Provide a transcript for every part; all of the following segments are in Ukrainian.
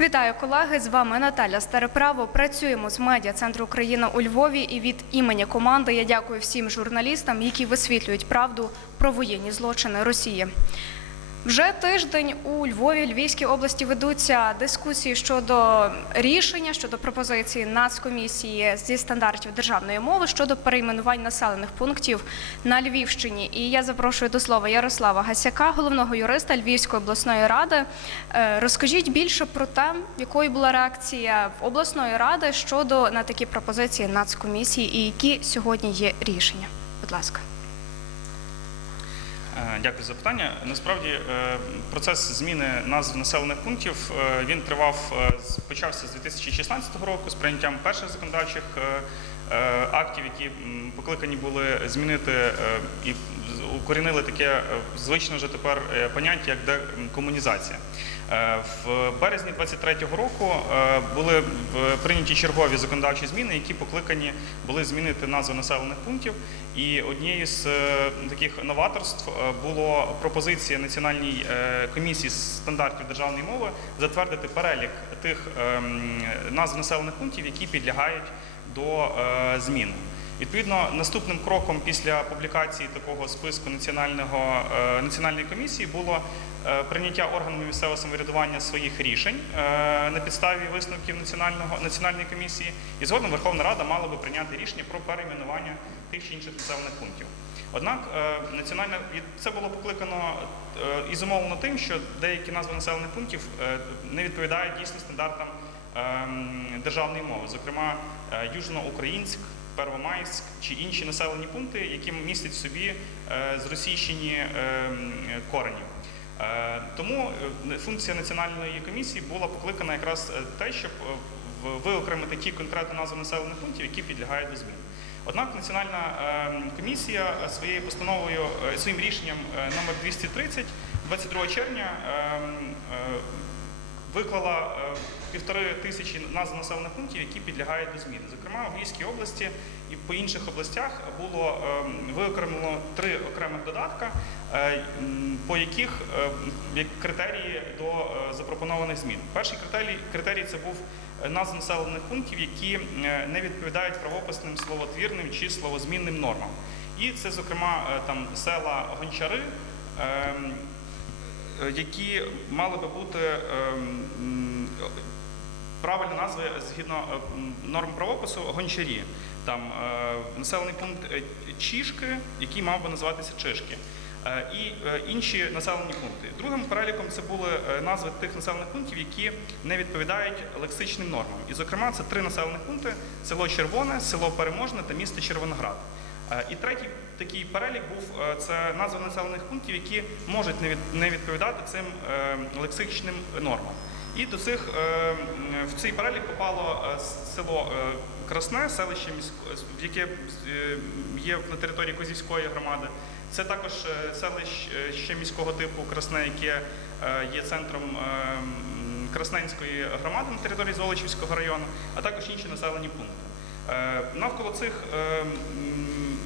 Вітаю колеги! З вами Наталя Стареправо. Працюємо з медіа центру Україна у Львові. І від імені команди я дякую всім журналістам, які висвітлюють правду про воєнні злочини Росії. Вже тиждень у Львові, Львівській області ведуться дискусії щодо рішення щодо пропозиції Нацкомісії зі стандартів державної мови щодо перейменувань населених пунктів на Львівщині. І я запрошую до слова Ярослава Гасяка, головного юриста Львівської обласної ради. Е, Розкажіть більше про те, якою була реакція обласної ради щодо на такі пропозиції Нацкомісії і які сьогодні є рішення. Будь ласка. Е, Дякую за питання. Насправді е, процес зміни назв населених пунктів е, він тривав почався з 2016 року з прийняттям перших законодавчих актів, які покликані були змінити і укорінили таке е, звичне вже тепер е, поняття як декомунізація. Е, В березні 23-го року були прийняті чергові законодавчі зміни, які покликані були змінити назви населених пунктів. І однією з таких новаторств було пропозиція Національній комісії з стандартів державної мови затвердити перелік тих ем, назв населених пунктів, які підлягають до зміни. Відповідно, наступним кроком після публікації такого списку національного е, національної комісії було е, прийняття органами місцевого самоврядування своїх рішень е, на підставі висновків національного національної комісії, і згодом Верховна Рада мала би прийняти рішення про перейменування тих чи інших населених пунктів. Однак національна це було покликано і зумовлено тим, що деякі назви населених пунктів не відповідають дійсно стандартам ем, державної мови, зокрема Южноукраїнськ, Первомайськ чи інші населені пункти, які містять в собі е, зросійщені ем, корені. Е, Тому е, функція національної комісії була покликана якраз е, те, щоб е, виокремити ті конкретні назви населених пунктів, які підлягають до змін. Однак Національна комісія е, своєю постановою, е, своїм рішенням е, номер 230 22 червня е, виклала е, півтори тисячі назв населених пунктів, які підлягають до зміни. Зокрема, в Львівській області і по інших областях було ем, виокремлено три окремих додатка, е, по яких е, критерії до е, запропонованих змін. Перший критерій, критерій це був назв населених пунктів, які не відповідають правописним словотвірним чи словозмінним нормам. І це, зокрема, там села Гончари. Е, які мали би бути ем, правильні назви згідно е, норм правопису гончарі. Там е, населений пункт Чішки, який мав би називатися Чишки. І інші населені пункти. Другим переліком це були назви тих населених пунктів, які не відповідають лексичним нормам. І, зокрема, це три населених пункти: село Червоне, село Переможне та місто Червоноград. Е, І третій такий перелік був е, це назви населених пунктів, які можуть не відповідати цим е, лексичним нормам. І до цих в цей перелік попало село Красне, селище яке є на території Козівської громади. Це також селище міського типу Красне, яке є центром Красненської громади на території Золочівського району, а також інші населені пункти. Навколо цих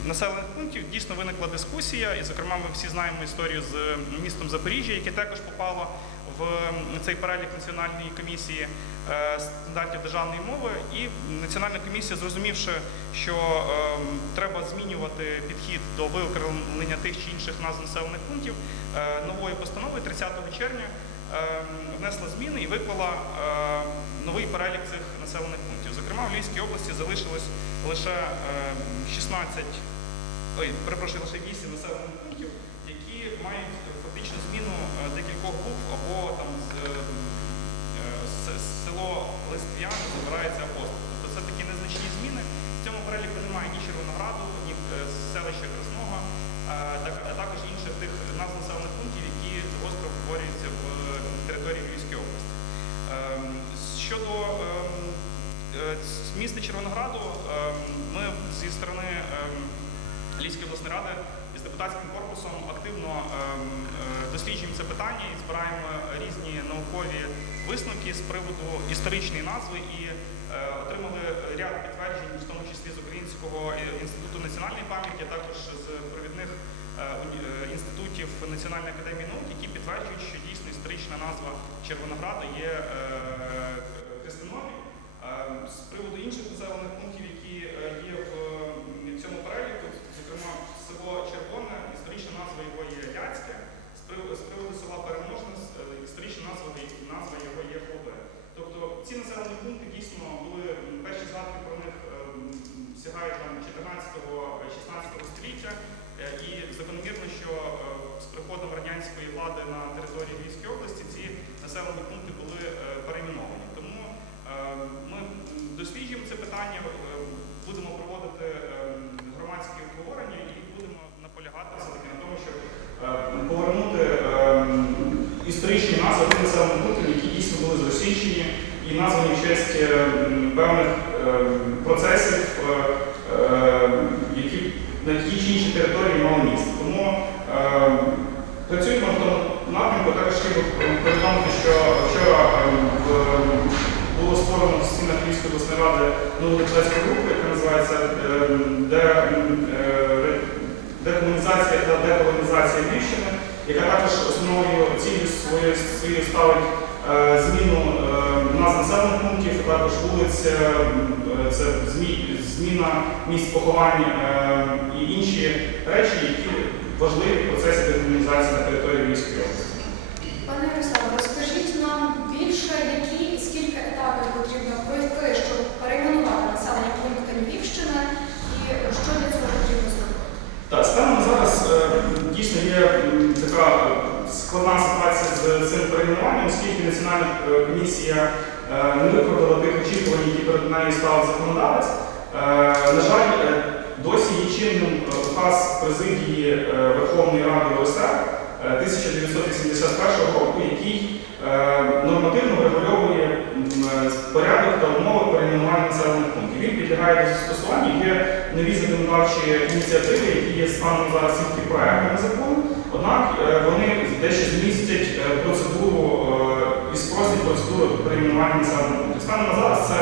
населених пунктів дійсно виникла дискусія, і, зокрема, ми всі знаємо історію з містом Запоріжжя, яке також попало в цей перелік національної комісії е, стандартів державної мови. І національна комісія, зрозумівши, що е, треба змінювати підхід до виокремлення тих чи інших назв населених пунктів, е, новою постановою 30 червня е, внесла зміни і виклала е, новий перелік цих населених пунктів. Зокрема, в Львівській області залишилось лише е, 16, ой, перепрошую, лише 8 населених пунктів, це питання і збираємо різні наукові висновки з приводу історичної назви і е, отримали ряд підтверджень, в тому числі з Українського е, інституту національної пам'яті, а також з провідних е, е, інститутів Національної академії наук, які підтверджують, що дійсно історична назва Червонограда є е, Христинові. Е, З приводу інших населених пунктів, які е, є в м, цьому переліку, зокрема село Червоне, історична назва його є Яцьке. З приводу села Переможне, з- е, історична назва, назва його є Хлобе. Тобто ці населені пункти дійсно були м, перші згадки про них е, м, сягають там 14-16 століття. Е, І закономірно, що е, з приходом радянської влади на території Львівської області ці населені пункти були е, перейменовані. Тому е, ми м, досліджуємо це питання, е, будемо проводити е, громадські обговорення і будемо наполягати все-таки на тому, щоб е, повернути е, історичні назви тим населеним пунктам, які зросійщені і названі в честь е, певних е, процесів, е, які на тій чи іншій території мало місце. Тому працюємо в тому напрямку. Також хотів повідомити, що вчора було створено в стінах Львівської обласної ради нову депутатську групу, яка називається де, декомунізація та деколонізація Львівщини, яка також основною цілею своєю ставить зміну е, назв населених пунктів, також вулиць, е, це змі- зміна місць поховань е, і інші речі, які важливі в процесі декомунізації на території Львівської області. Пане Ярославе, розкажіть нам більше, які і скільки етапів потрібно пройти, щоб перейменувати населені пункти Львівщини, і що для цього потрібно зробити? Так, станом зараз е, дійсно є така е, складна ситуація з цим перейменуванням, оскільки Національна е, комісія е, не виправдала тих очікувань, які перед нею ставив законодавець. Е, На жаль, досі є чинним указ президії Верховної Ради ОСР е, 1981 року, який нормативно врегульовує е, порядок та умови перейменування населених пунктів. Він підлягає до застосування. Є нові законодавчі ініціативи, які є станом зараз тільки проектами закону. Однак е, вони дещо змістять е, процедуру е, і спростять процедуру перейменування пунктів. Станом на зараз це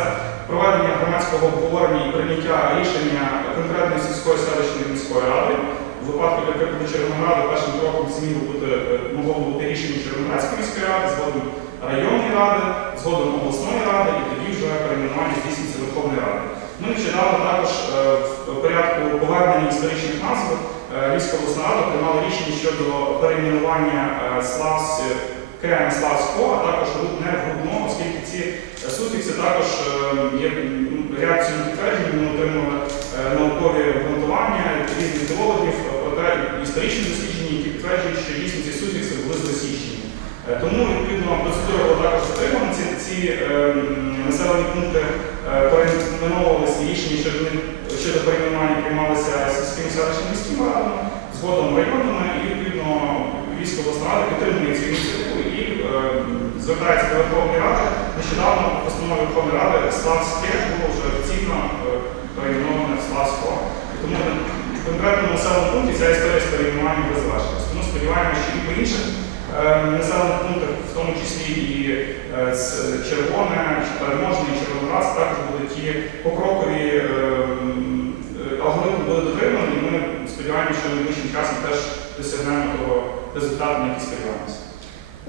проведення громадського обговорення і прийняття рішення конкретної сільської селищної міської ради. У випадку, для прикладу Червонограду, першим кроком е, могло бути рішення Червоноградської міської ради, згодом районної ради, згодом обласної ради, і тоді вже перейменування здійснюється Верховної Ради. Ми нещодавно також в порядку повернення історичних назв е, Львівська обласна рада приймала рішення щодо перейменування е, Славс КМ Славського, а також не Грудного, оскільки ці суфікси також е, є реакцією на підтвердження, ми отримали наукові обґрунтування різних теологів е, про те історичні дослідження, які підтверджують, що дійсно ці суфікси були зросійщені. Е, Тому відповідно процедура була також затримана. Ці, ці е, м, населені пункти е, перейменовувалися і рішення щодо них щодо перейменування приймалися сільськими селищними міськими радами, згодом районними, і відповідно Львівська обласна рада підтримує цю ініціативу і е, звертається до Верховної Ради. Нещодавно в постанові Верховної Ради Славське було вже офіційно е, перейменоване в Славського. І Тому в конкретному населеному пункті ця історія перейменуванням вже завершилась. Тому сподіваємося, що і по інших е, населених пунктах, в тому числі і е, з червоне, переможне, і червоноград, також будуть ті покрокові е, алгоритми будуть дотримані, і ми сподіваємося, що найближчим часом теж досягнемо того результату, на який сподіваємося.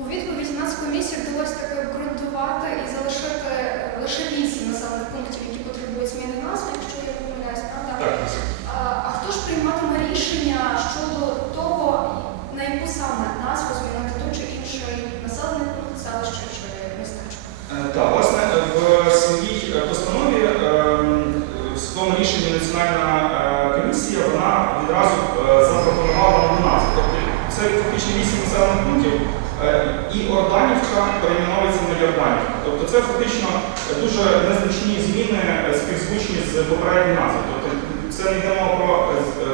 У відповідь Нацкомісії вдалося таки обґрунтувати і залишити лише вісім населених пунктів, які потребують зміни назви, якщо я помиляюсь, правда? Так, А, а хто ж прийматиме рішення щодо того, на яку саме назву змінити той чи інший населений пункт, селище чи містечко? Е, Так, власне, в своїй е, постанові е, в своєму рішенні Національна е, комісія вона відразу е, запропонувала нову назву. Тобто це фактично вісім населених пунктів, е, і Орданівка перейменовується на Йорданівку. Тобто це фактично дуже незначні зміни е, співзвучні з попередньою назвою. Тобто це не йде мова про е, з- е,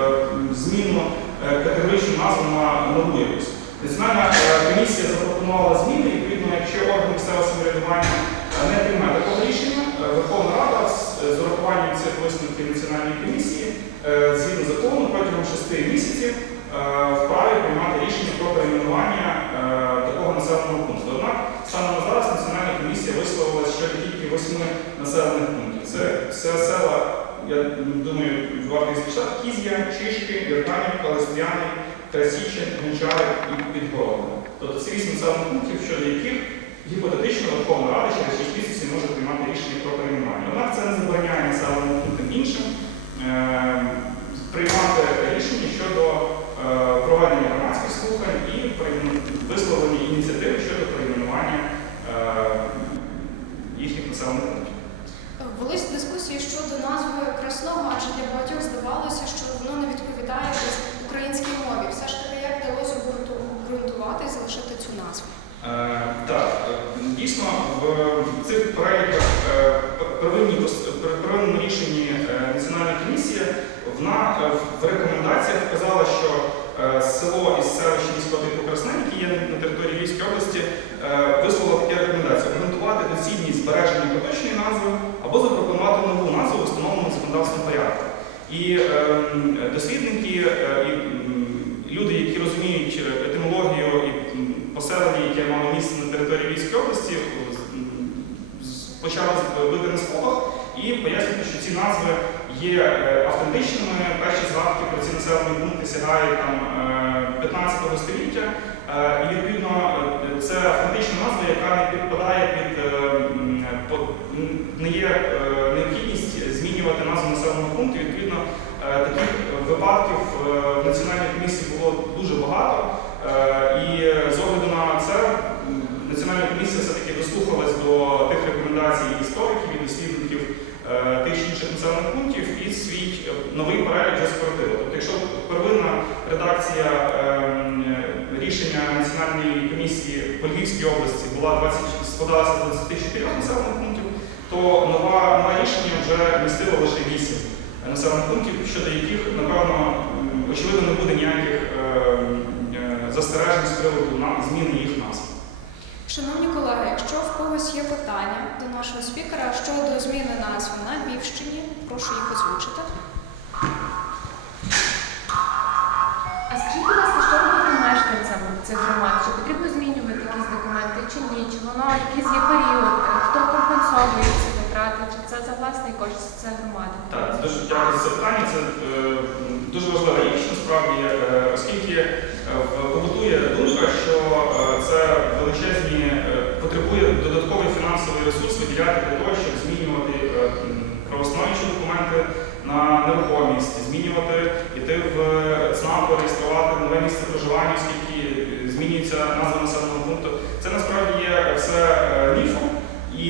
зміну е, категоричну назву на нову якусь. Національна е, комісія запропонувала зміни, відповідно, якщо орган місцевого самоврядування е, не прийме такого рішення, е, Верховна Рада з з урахуванням цих висновків Національної комісії е, згідно закону протягом шести місяців е, вправі приймати рішення про перейменування е, такого населеного пункту. Однак станом на зараз Національна комісія висловилася щодо тільки восьми населених пунктів. Це все села, я думаю, варто зачитати, Кізія, Чишки, Вірканівка, Листвяни, Красіче, Гончари і Підгородне. Тобто це вісім населених пунктів, щодо яких гіпотетично Верховна Рада через 6 місяців може приймати рішення про перейменування. Однак це не забороняє населеним пунктам іншим е, приймати рішення щодо е, проведення громадських слухань і переймен- висловлення ініціативи щодо перейменування е, їхніх населених пунктів. Велись дискусії щодо назви Красного, адже для багатьох здавалося, що воно не відповідає десь українській мові. Все ж таки, як вдалося обґрунту- обґрунтувати і залишити цю назву? Е, Так, е, дійсно, в цих переліках е, при первинному рішенні е, Національної комісії вона е, в рекомендаціях вказала, що село із селища міського типу які є на території Львівської області, висловило такі рекомендації обґрунтувати доцільність збереження поточної назви або запропонувати нову назву в законодавством порядку. І ем, дослідники і м, люди, які розуміють е, етимологію і м, поселення, яке мало місце на території Львівської області, м, почали бити на сполох і пояснювати, що ці назви є е, автентичними. Перші згадки про ці населені пункти сягають там е, 15 століття. Е, І відповідно е, це автентична назва, яка не підпадає під е, не є е, необхідність змінювати назву населеного пункту. Відповідно, е, таких випадків е, в національній комісії було дуже багато. Е, І з огляду на це м, національна комісія все-таки дослухалась до тих рекомендацій істориків і дослідників е, тих чи інших населених пунктів і свій е, новий перелік вже скоротила. Тобто, якщо первинна редакція ем, рішення національної комісії по Львівській області була 20, складалася з 24 населених пунктів, то нова, нове рішення вже містило лише 8 населених пунктів, щодо яких, напевно, очевидно, не буде ніяких ем, е, застережень з приводу зміни їх назв. Шановні колеги, якщо в когось є питання до нашого спікера щодо зміни назви на Львівщині, прошу їх озвучити. А скажіть, будь ласка, що робити мешканцям цих громад? Чи потрібно змінювати якісь документи, чи ні? Чи воно якийсь є період? Хто компенсовує ці витрати? Чи це за власний кошт це громади? Так, дуже дякую за запитання. Це е, дуже важлива річ, насправді, е, оскільки е, побутує думка, що е, це величезні потребує додатковий фінансовий ресурс виділяти для того, щоб змінювати м, правоустановчі документи на нерухомість, змінювати, іти в ЦНАП, реєструвати нове місце проживання, оскільки змінюється назва населеного пункту. Це насправді є все міфом. І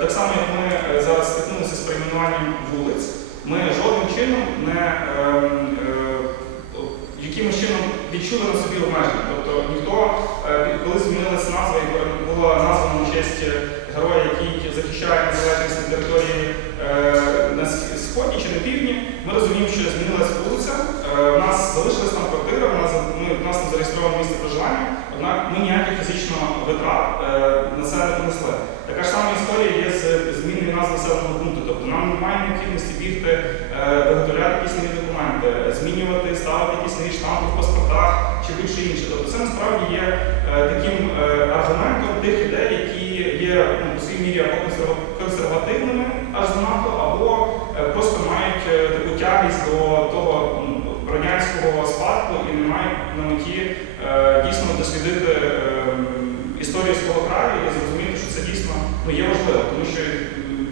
так само, як ми зараз стикнулися з перейменуванням вулиць, ми жодним чином не якимось чином відчули на собі обмеження. Тобто ніхто, е, коли змінилася назва і була названа на честь героя, який захищає незалежність на території е, на сх- сході чи на півдні, ми розуміємо, що змінилася вулиця. Е, У нас залишилась там квартира, у нас, ми, у нас там зареєстроване місце проживання, однак ми ніяких фізично витрат е, на це не понесли. Така ж сама історія є з зміною назви населеного пункту. Тобто нам немає необхідності бігти, е, виготовляти якісь нові документи, змінювати, штампи в паспортах чи будь-що інше. Тобто це насправді є е, таким е, аргументом тих ідей, які є ну, у своїй мірі або консервативними аж занадто, або е, просто мають таку тягість до того м, радянського спадку і не мають на меті дійсно дослідити е, історію свого краю і зрозуміти, що це дійсно ну, є важливо, тому що м,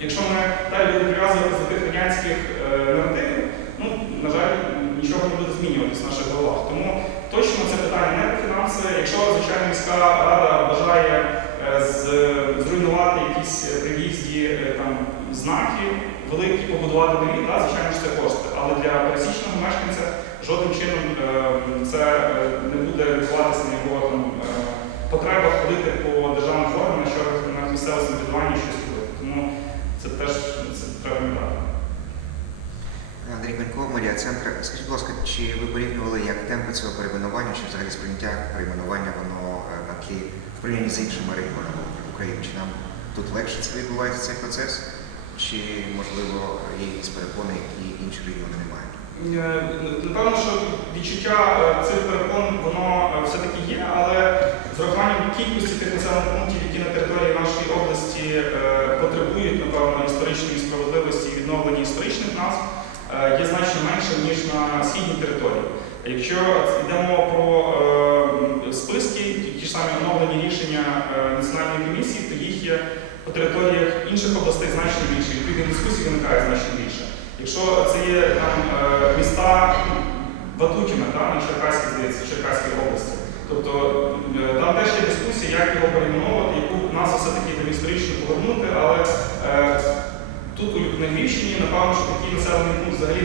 якщо ми далі будемо прив'язуватися до тих радянських е, наративів, ну, на жаль, нічого не буде змінюватися в наших головах. Тому точно це питання не про фінанси. Якщо, звичайно, міська рада бажає е, зруйнувати якісь е, при в'їзді е, там знаки, великі побудувати нові, да, звичайно ж це кошти. Але для пересічного мешканця жодним чином це не буде відбуватися на його там, потребах ходити по державних органах, що на місцеве самоврядування щось робити. Тому це теж це треба не брати. Андрій Пенько, Марія Центр. Скажіть, будь ласка, чи ви порівнювали як темпи цього перейменування, чи взагалі сприйняття перейменування воно е, на тлі в порівнянні з іншими регіонами України? Чи нам тут легше це відбувається цей процес? Чи можливо є якісь перепони, які інші регіони не мають? Е, Напевно, що відчуття е, цих перепон воно е, все-таки є, але з урахуванням кількості тих населених пунктів, які на території нашої області е, потребують, напевно, історичної справедливості і відновлення історичних назв, е, Е, є значно менше, ніж на східній території. Якщо йдемо про е, списки, ті ж самі оновлені рішення е, національної комісії, то їх є по територіях інших областей значно більше, відповідно дискусії виникає значно більше. Якщо це є там міста Ватутіна, на Черкаській здається, Черкаській області, тобто там теж є дискусія, як його перейменовувати, яку назву все-таки там історично повернути, але тут у- на Львівщині, напевно, що такий населений пункт взагалі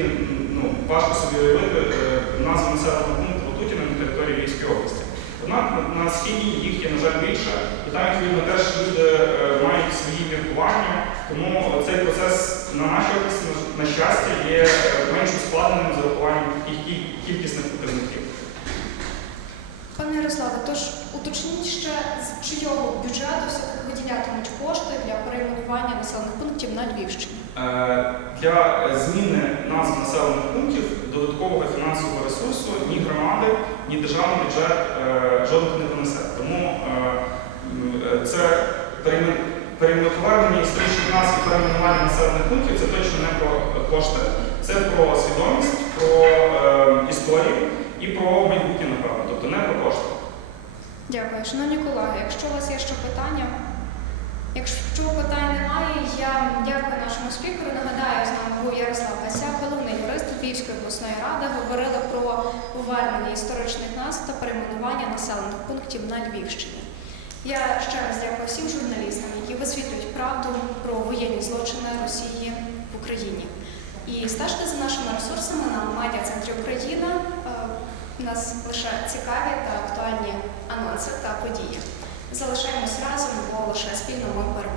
ну, важко собі уявити е, назву населеного пункту Ватутіна на території Львівської області. Однак на- на східні їх є, на жаль, більше, і там, відповідно, теж люди е, мають свої міркування, тому цей процес на нашій області, на- щастя, є е, менш ускладненим з урахуванням їх кількісних показників. Пане Ярославе, тож уточніть ще з чийого бюджету все-таки виділятимуть кошти для перейменування населених пунктів на Львівщині. Е, Для зміни назв населених пунктів додаткового фінансового ресурсу ні громади, ні державний бюджет е, жодних не понесе. Тому е, це переймен- переймен- повернення історичних назв і перейменування населених пунктів це точно не про кошти, це про свідомість, про історію і про майбутнє, напевно, тобто не про кошти. Дякую. Шановні колеги, якщо у вас є ще питання, якщо питань немає, я дякую нашому спікеру. Нагадаю, з нами був Ярослав Гасяк, головний юрист Львівської обласної ради. Говорили про повернення історичних назв та перейменування населених пунктів на Львівщині. Я ще раз дякую всім журналістам, які висвітлюють правду про воєнні злочини Росії в Україні. І стежте за нашими ресурсами на медіа-центрі Україна. Е, У нас лише цікаві та актуальні анонси та події. Залишаємось разом, бо лише спільно ми переможемо.